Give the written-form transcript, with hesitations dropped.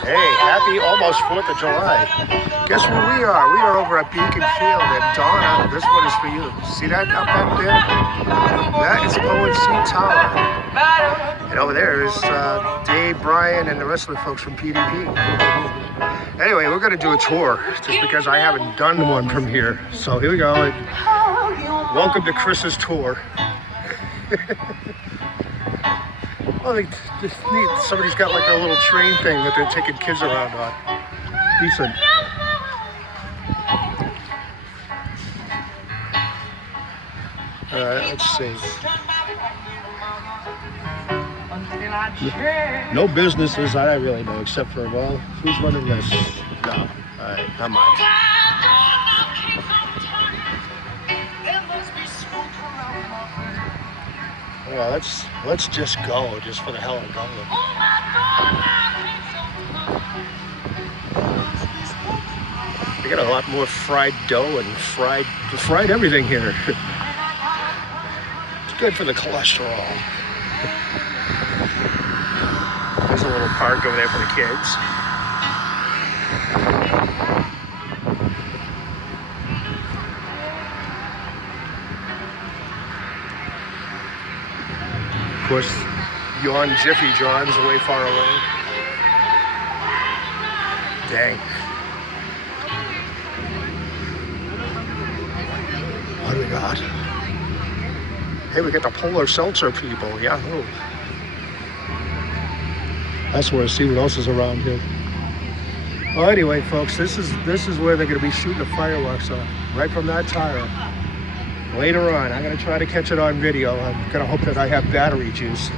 Hey, happy almost 4th of July. Guess where we are? We are over at Greenfield, and Donna, this one is for you. See that up back there? That is OFC Tower. And over there is Dave, Brian, and the rest of the folks from PDP. Anyway, we're going to do a tour, just because I haven't done one from here. So here we go. Welcome to Chris's tour. Well, it's neat. Somebody's got like a little train thing that they're taking kids around on. Decent. Let's see. No businesses I really know, except for, well, who's running this? No. All right, not mine. Yeah, let's just go, just for the hell of going. We got a lot more fried dough and fried everything here. It's good for the cholesterol. There's a little park over there for the kids. Of course, yon Jiffy John's way far away. Dang. What do we got? Hey, we got the Polar Seltzer people. Yahoo. I just want to see what else is around here. Well, anyway, folks, this is where they're going to be shooting the fireworks on, right from that tower. Later on, I'm going to try to catch it on video. I'm going to hope that I have battery juice.